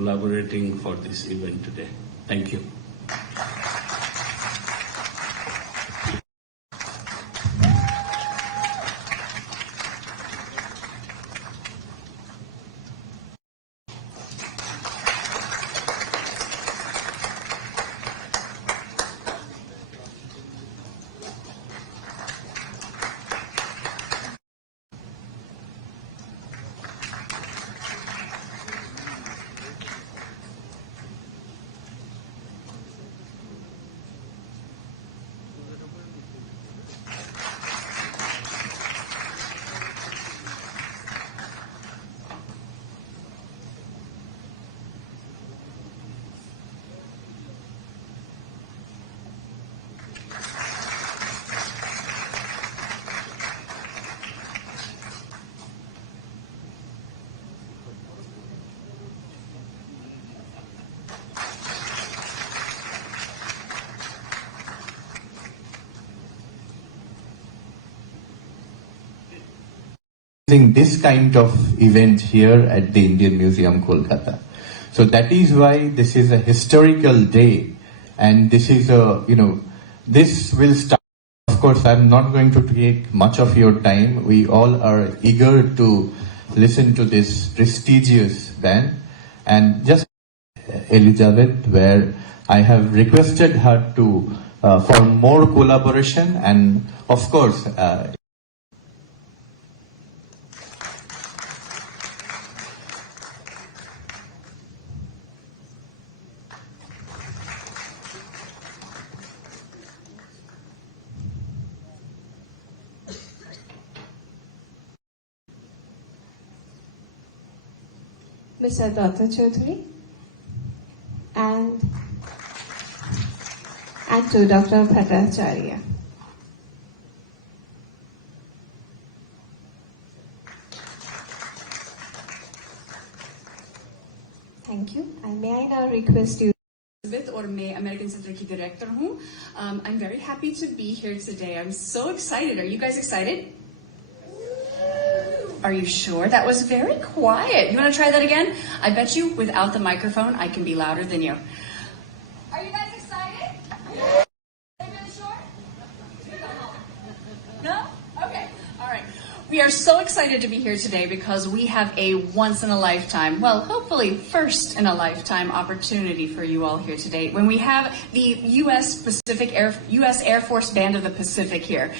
collaborating for this event today. Thank you. This kind of event here at the Indian Museum, Kolkata. So that is why this is a historical day, and this is a, this will start. Of course, I'm not going to take much of your time. We all are eager to listen to this prestigious band, and just Elizabeth, where I have requested her to for more collaboration, and of course. Mr. Dr. Chaudhary and to Dr. Bhattacharya. Thank you. And may I now request you. और मैं American Center की director हूँ. I'm very happy to be here today. I'm so excited. Are you guys excited? Are you sure? That was very quiet. You want to try that again? I bet you without the microphone, I can be louder than you. Are you guys excited? Are you really sure? No? Okay. All right. We are so excited to be here today because we have a once-in-a-lifetime, well, hopefully first-in-a-lifetime opportunity for you all here today when we have the U.S. Air Force Band of the Pacific here.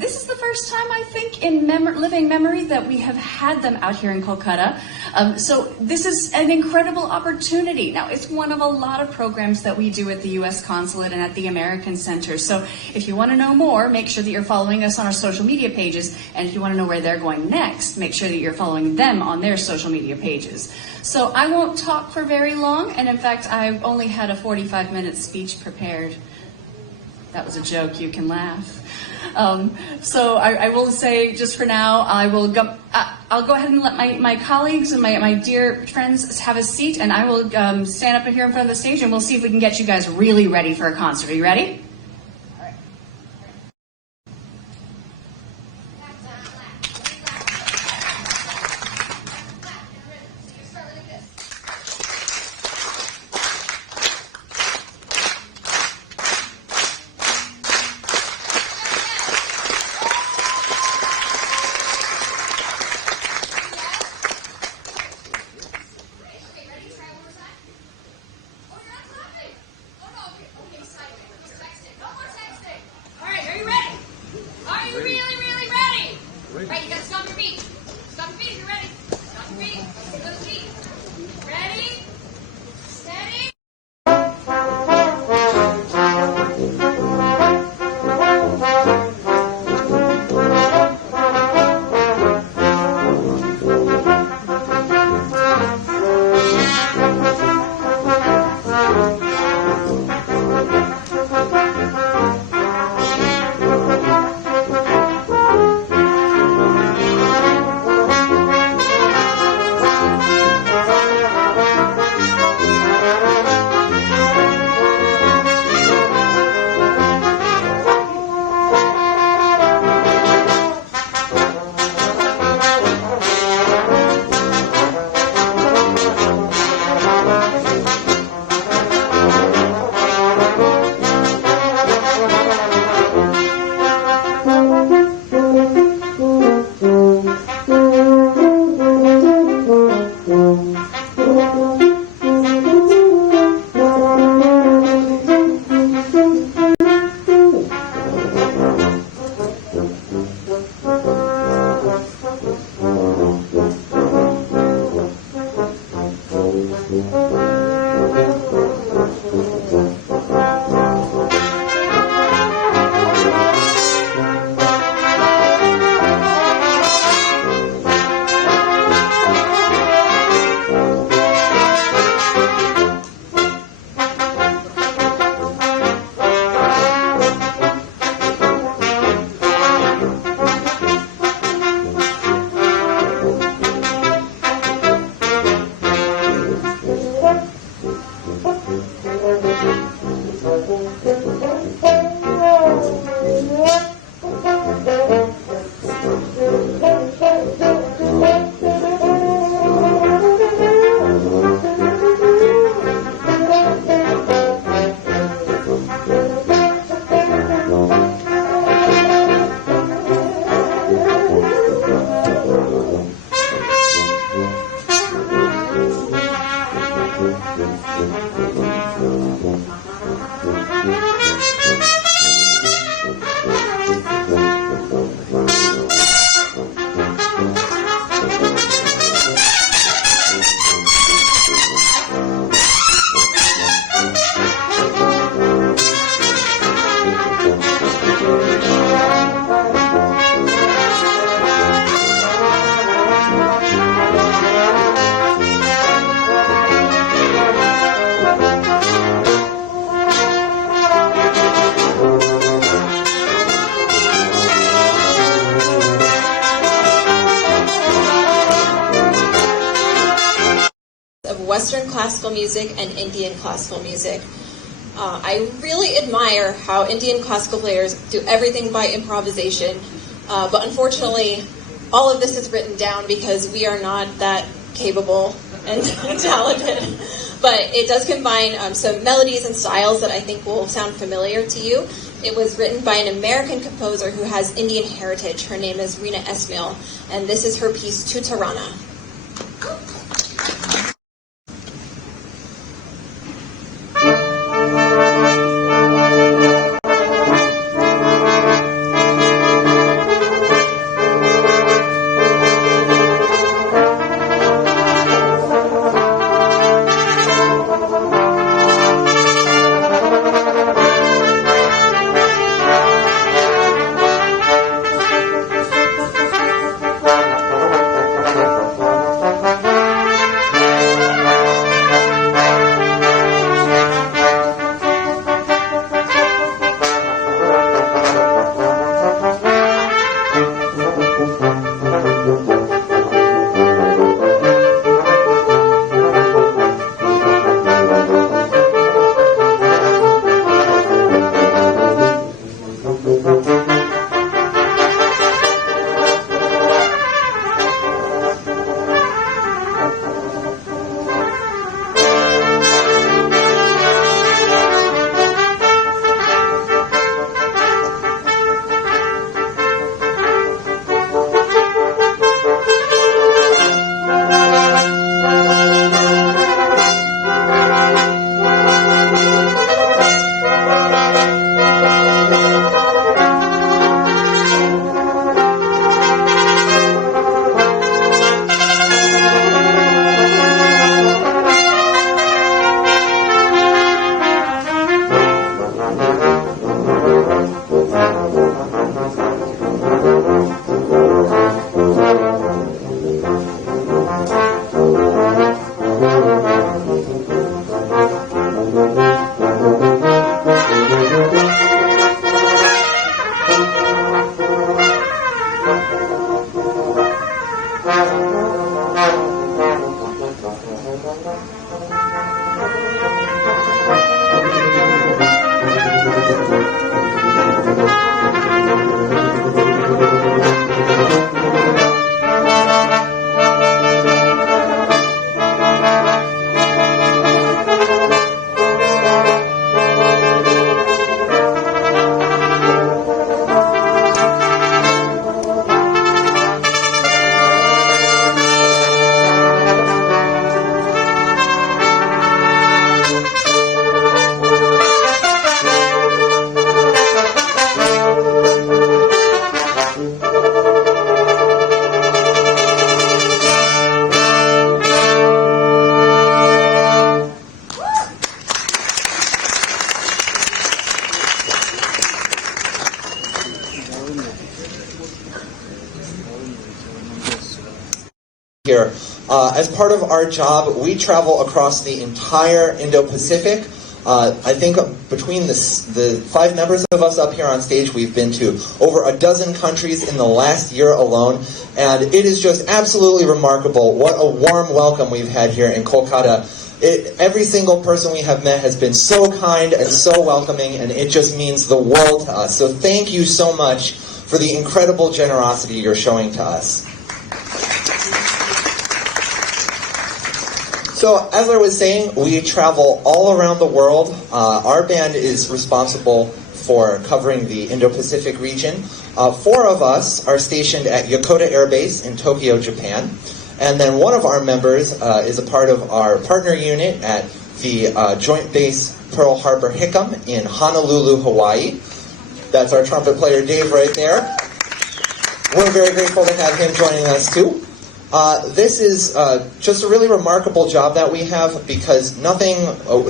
This is the first time, I think, in living memory that we have had them out here in Calcutta. So this is an incredible opportunity. Now, it's one of a lot of programs that we do at the U.S. Consulate and at the American Center. So if you want to know more, make sure that you're following us on our social media pages. And if you want to know where they're going next, make sure that you're following them on their social media pages. So I won't talk for very long, and in fact, I only had a 45-minute speech prepared. That was a joke, you can laugh. So I will say, just for now, I'll go ahead and let my colleagues and my dear friends have a seat, and I will stand up here in front of the stage, and we'll see if we can get you guys really ready for a concert. Are you ready? Western classical music and Indian classical music. I really admire how Indian classical players do everything by improvisation, but unfortunately, all of this is written down because we are not that capable and talented. But it does combine some melodies and styles that I think will sound familiar to you. It was written by an American composer who has Indian heritage. Her name is Reena Esmail, and this is her piece, Tutarana. As part of our job, we travel across the entire Indo-Pacific. I think between the 5 members of us up here on stage, we've been to over a dozen countries in the last year alone, and it is just absolutely remarkable what a warm welcome we've had here in Kolkata. Every single person we have met has been so kind and so welcoming, and it just means the world to us. So thank you so much for the incredible generosity you're showing to us. So, as I was saying, we travel all around the world. Our band is responsible for covering the Indo-Pacific region. 4 of us are stationed at Yokota Air Base in Tokyo, Japan. And then one of our members is a part of our partner unit at the Joint Base Pearl Harbor Hickam in Honolulu, Hawaii. That's our trumpet player, Dave, right there. We're very grateful to have him joining us, too. This is just a really remarkable job that we have, because nothing,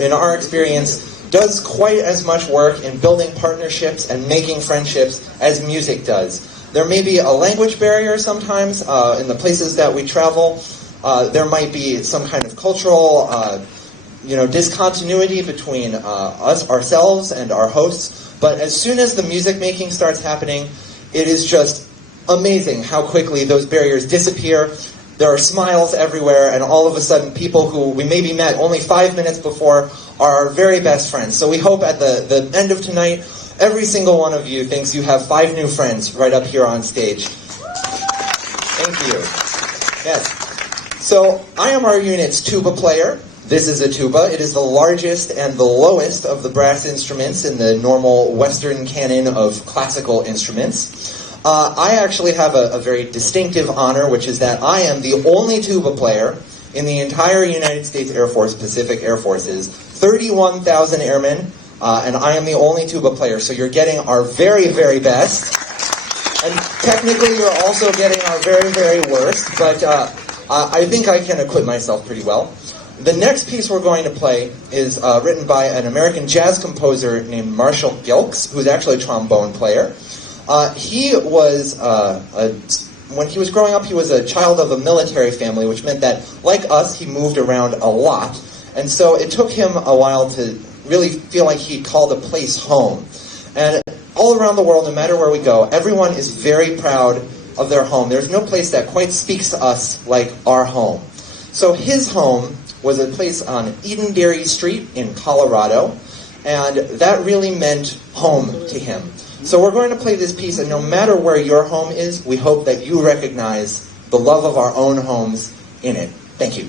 in our experience, does quite as much work in building partnerships and making friendships as music does. There may be a language barrier sometimes in the places that we travel. There might be some kind of cultural discontinuity between ourselves and our hosts. But as soon as the music making starts happening, it is just amazing how quickly those barriers disappear. There are smiles everywhere, and all of a sudden people who we maybe met only 5 minutes before are our very best friends. So we hope at the end of tonight, every single one of you thinks you have 5 new friends right up here on stage. Thank you. Yes. So I am our unit's tuba player. This is a tuba. It is the largest and the lowest of the brass instruments in the normal Western canon of classical instruments. I actually have a very distinctive honor, which is that I am the only tuba player in the entire United States Air Force, Pacific Air Forces, 31,000 airmen, and I am the only tuba player. So you're getting our very, very best. And technically you're also getting our very, very worst, but I think I can acquit myself pretty well. The next piece we're going to play is written by an American jazz composer named Marshall Gilks, who's actually a trombone player. He was, when he was growing up, he was a child of a military family, which meant that, like us, he moved around a lot. And so it took him a while to really feel like he called a place home. And all around the world, no matter where we go, everyone is very proud of their home. There's no place that quite speaks to us like our home. So his home was a place on Edenderry Street in Colorado, and that really meant home to him. So we're going to play this piece, and no matter where your home is, we hope that you recognize the love of our own homes in it. Thank you.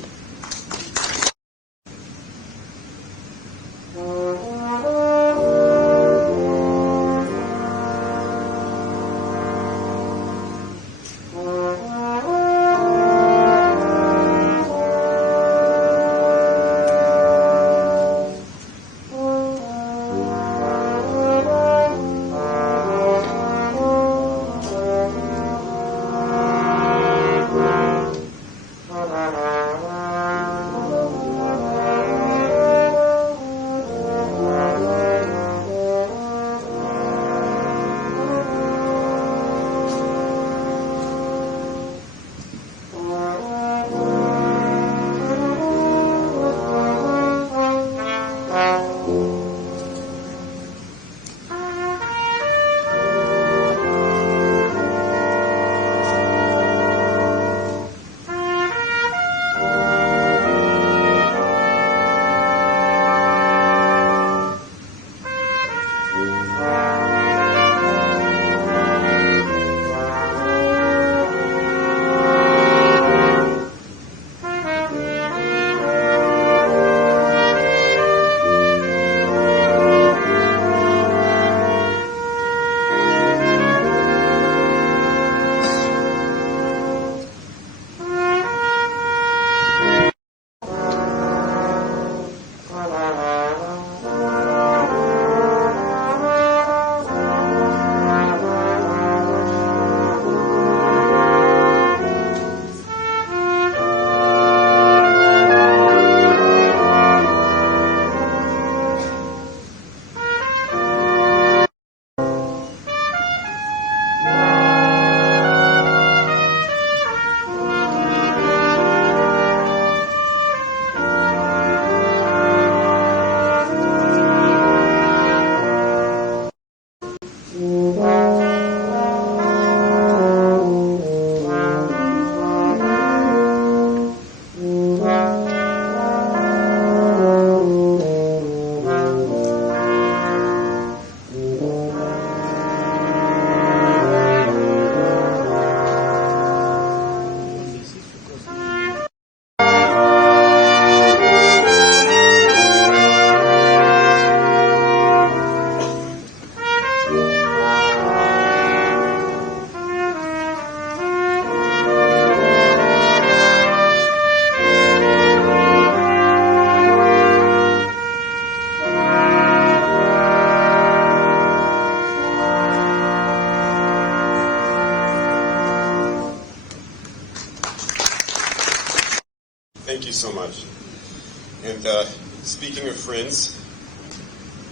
And speaking of friends,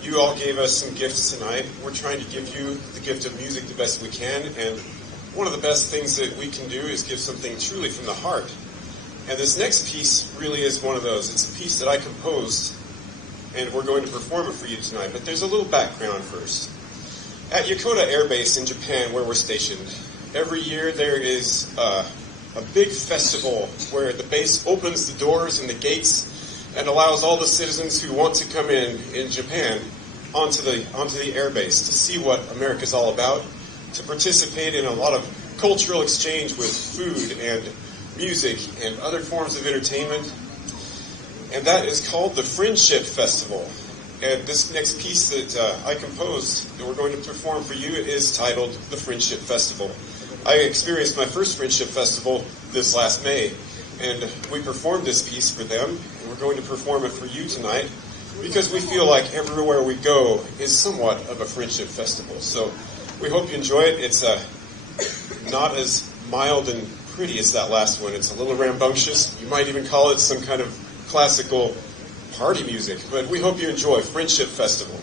you all gave us some gifts tonight. We're trying to give you the gift of music the best we can, and one of the best things that we can do is give something truly from the heart. And this next piece really is one of those. It's a piece that I composed, and we're going to perform it for you tonight. But there's a little background first. At Calcutta Air Base in Japan, where we're stationed, every year there is a big festival where the base opens the doors and the gates and allows all the citizens who want to come in Japan onto the air base to see what America's all about, to participate in a lot of cultural exchange with food and music and other forms of entertainment. And that is called the Friendship Festival. And this next piece that I composed that we're going to perform for you is titled The Friendship Festival. I experienced my first Friendship Festival this last May, and we performed this piece for them, and we're going to perform it for you tonight because we feel like everywhere we go is somewhat of a friendship festival. So we hope you enjoy it. It's not as mild and pretty as that last one. It's a little rambunctious. You might even call it some kind of classical party music, but we hope you enjoy Friendship Festival.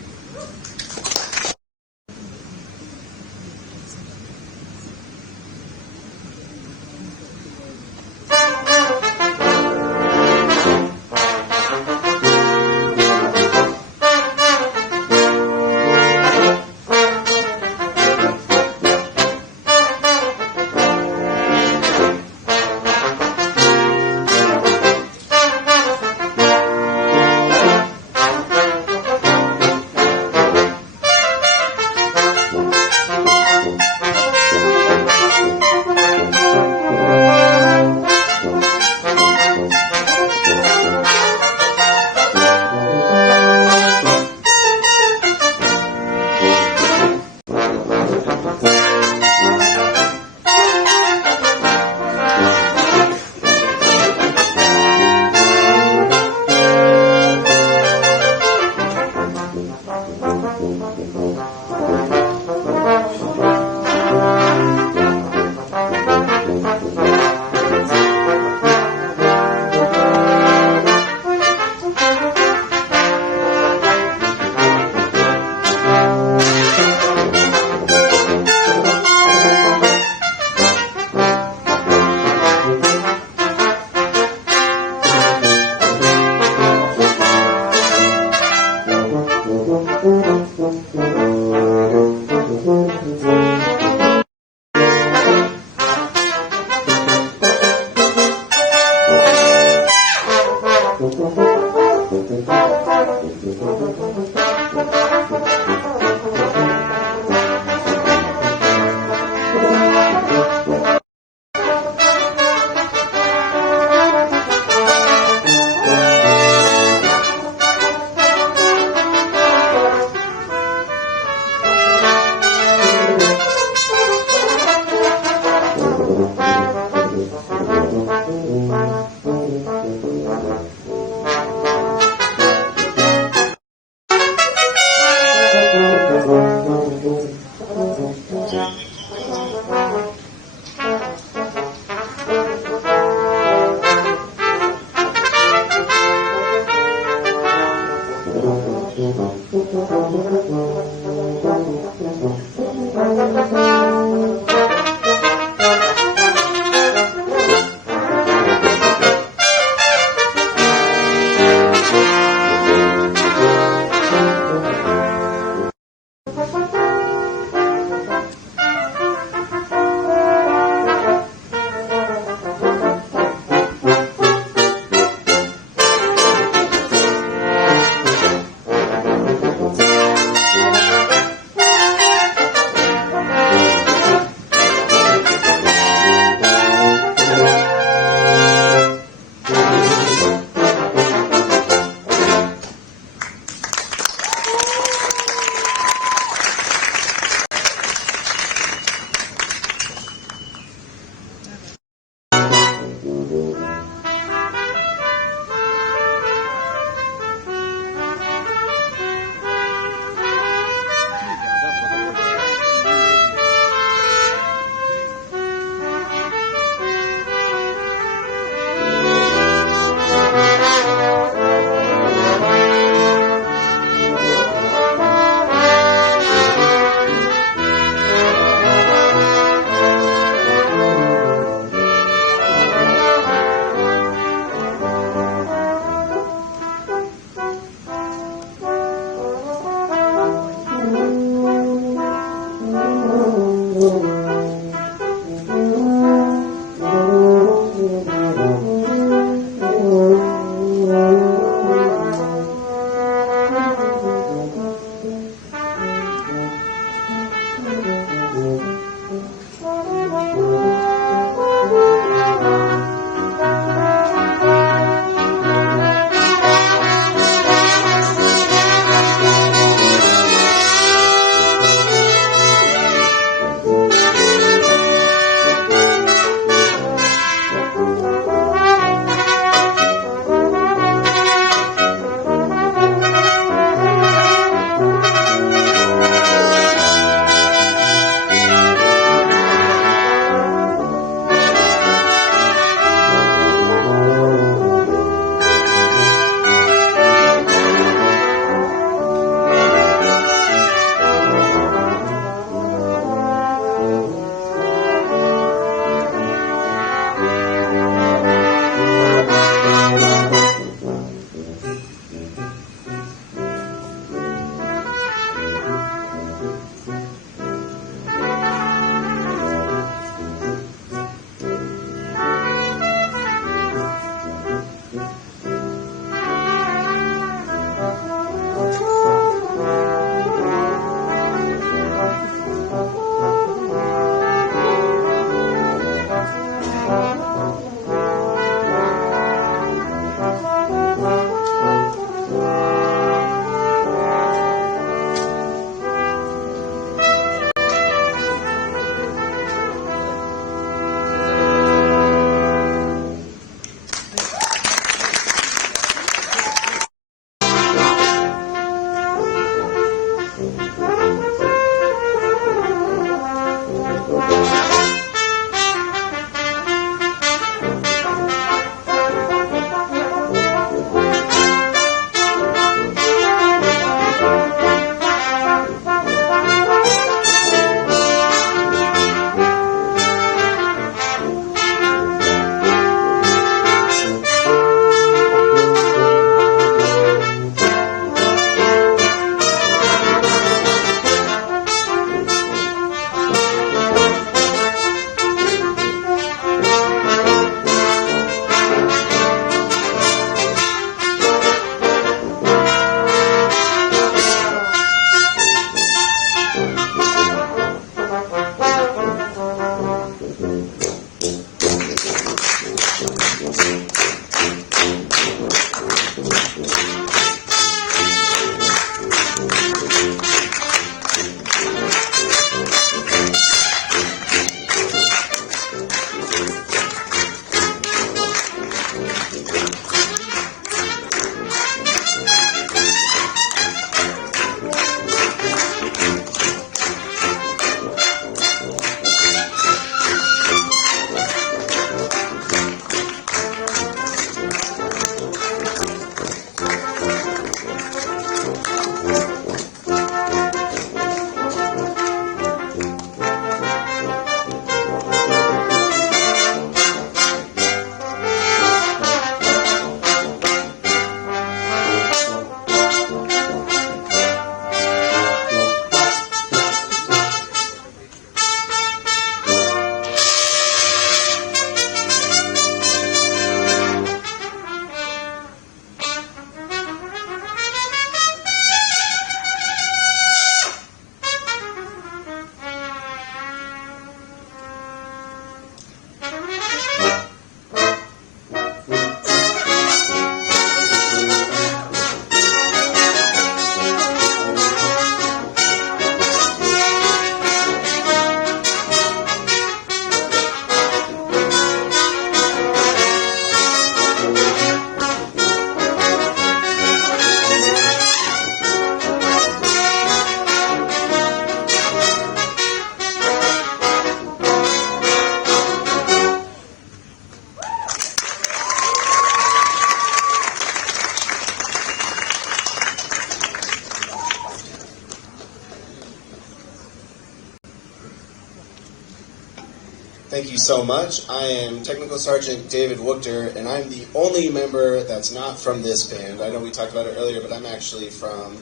Thank you so much. I am Technical Sergeant David Wookter, and I'm the only member that's not from this band. I know we talked about it earlier, but I'm actually from...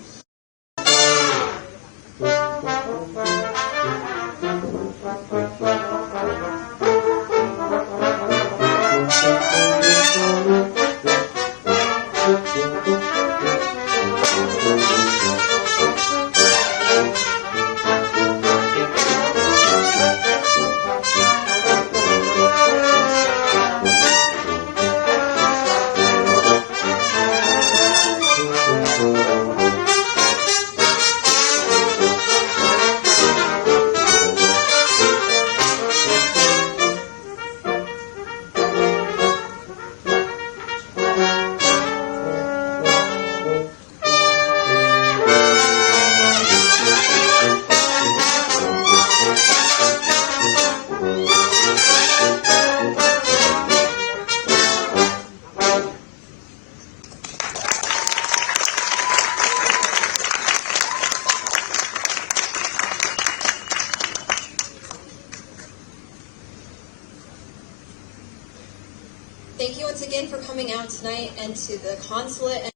Thank you once again for coming out tonight, and to the consulate.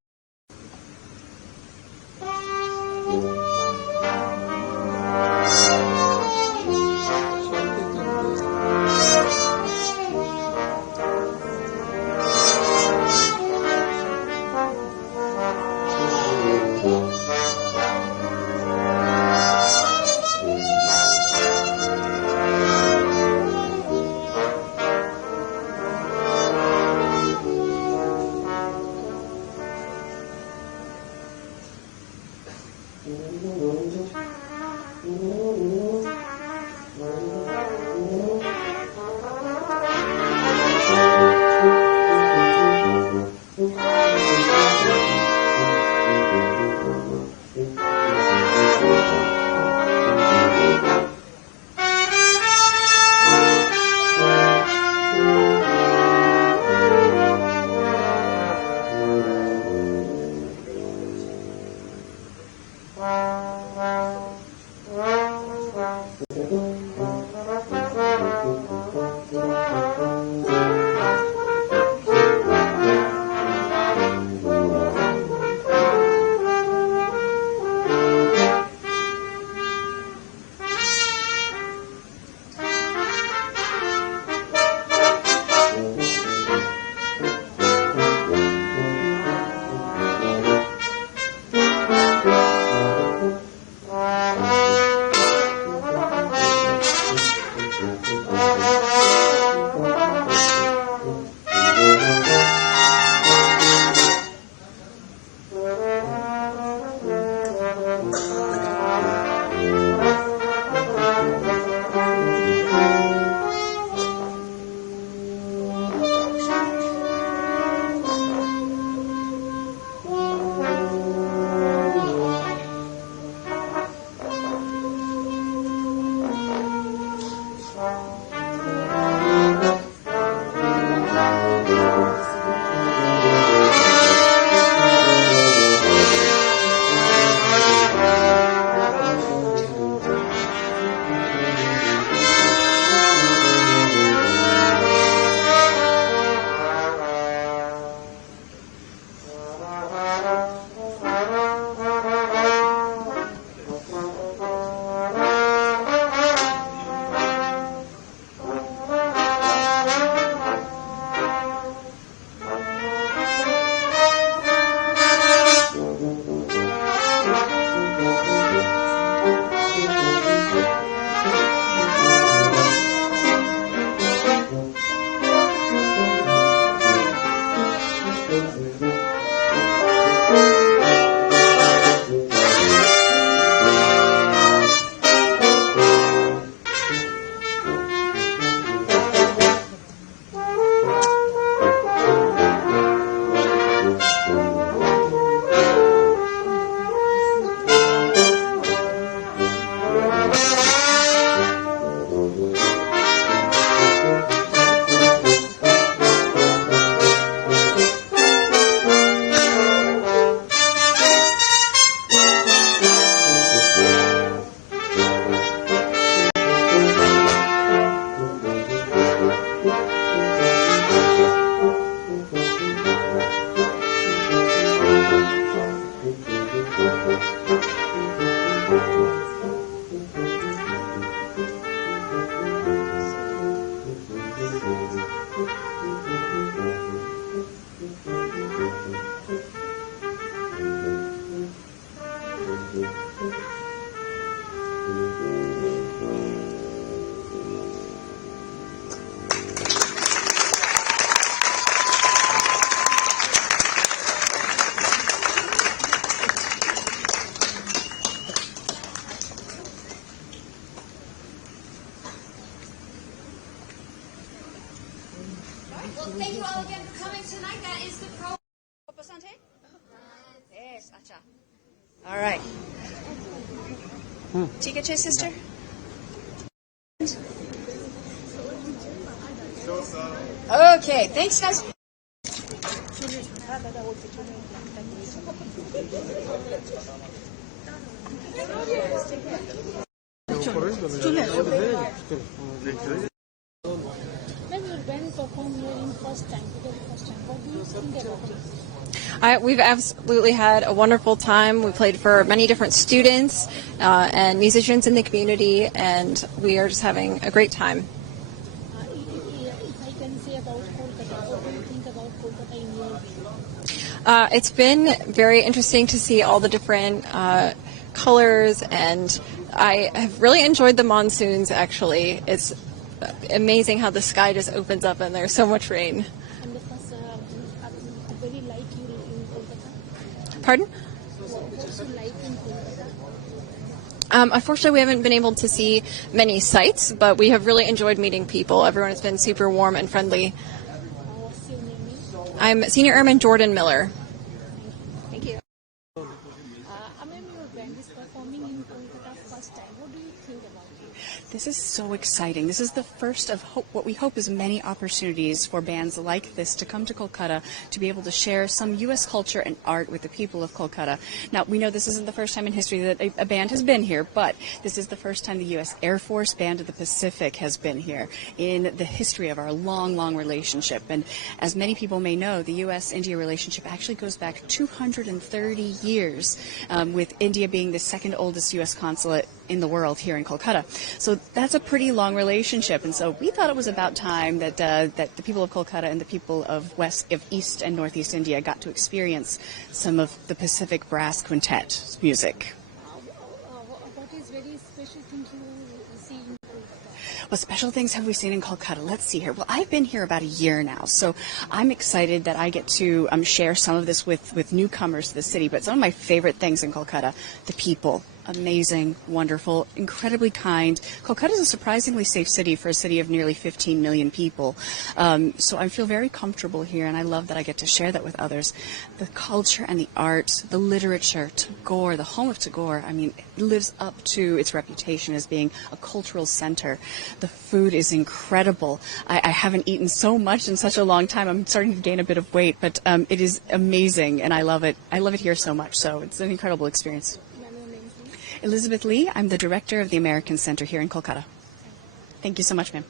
course. Acha. All right. ठीक है, sister? Okay, thanks, guys. When your band performed here in first time, what do you think about it? We've absolutely had a wonderful time. We played for many different students and musicians in the community, and we are just having a great time. If I can say about Kolkata, what do you think about Kolkata in your view? It's been very interesting to see all the different colors, and I have really enjoyed the monsoons, actually. It's amazing how the sky just opens up and there's so much rain. And the first, very like you in Kolkata? Pardon? What you like in Kolkata? Unfortunately, we haven't been able to see many sights, but we have really enjoyed meeting people. Everyone has been super warm and friendly. What's your name? I'm Senior Airman Jordan Miller. Thank you. When your band is performing in Kolkata first time, what do you think about it? This is so exciting. This is the first of what we hope is many opportunities for bands like this to come to Calcutta to be able to share some U.S. culture and art with the people of Calcutta. Now, we know this isn't the first time in history that a band has been here, but this is the first time the U.S. Air Force Band of the Pacific has been here in the history of our long, long relationship. And as many people may know, the U.S.-India relationship actually goes back 230 years, with India being the second oldest U.S. consulate in the world here in Calcutta. So that's a pretty long relationship, and so we thought it was about time that that the people of Calcutta and the people of East and Northeast India got to experience some of the Pacific Brass Quintet music. What is very special thing you see in Kolkata? What special things have we seen in Calcutta? Let's see here. Well, I've been here about a year now, so I'm excited that I get to share some of this with newcomers to the city. But some of my favorite things in Calcutta, the people. Amazing, wonderful, incredibly kind. Calcutta is a surprisingly safe city for a city of nearly 15 million people. So I feel very comfortable here, and I love that I get to share that with others. The culture and the art, the literature, Tagore, the home of Tagore, I mean, it lives up to its reputation as being a cultural center. The food is incredible. I haven't eaten so much in such a long time. I'm starting to gain a bit of weight, but it is amazing, and I love it. I love it here so much, so it's an incredible experience. Elizabeth Lee, I'm the director of the American Center here in Kolkata. Thank you so much, ma'am.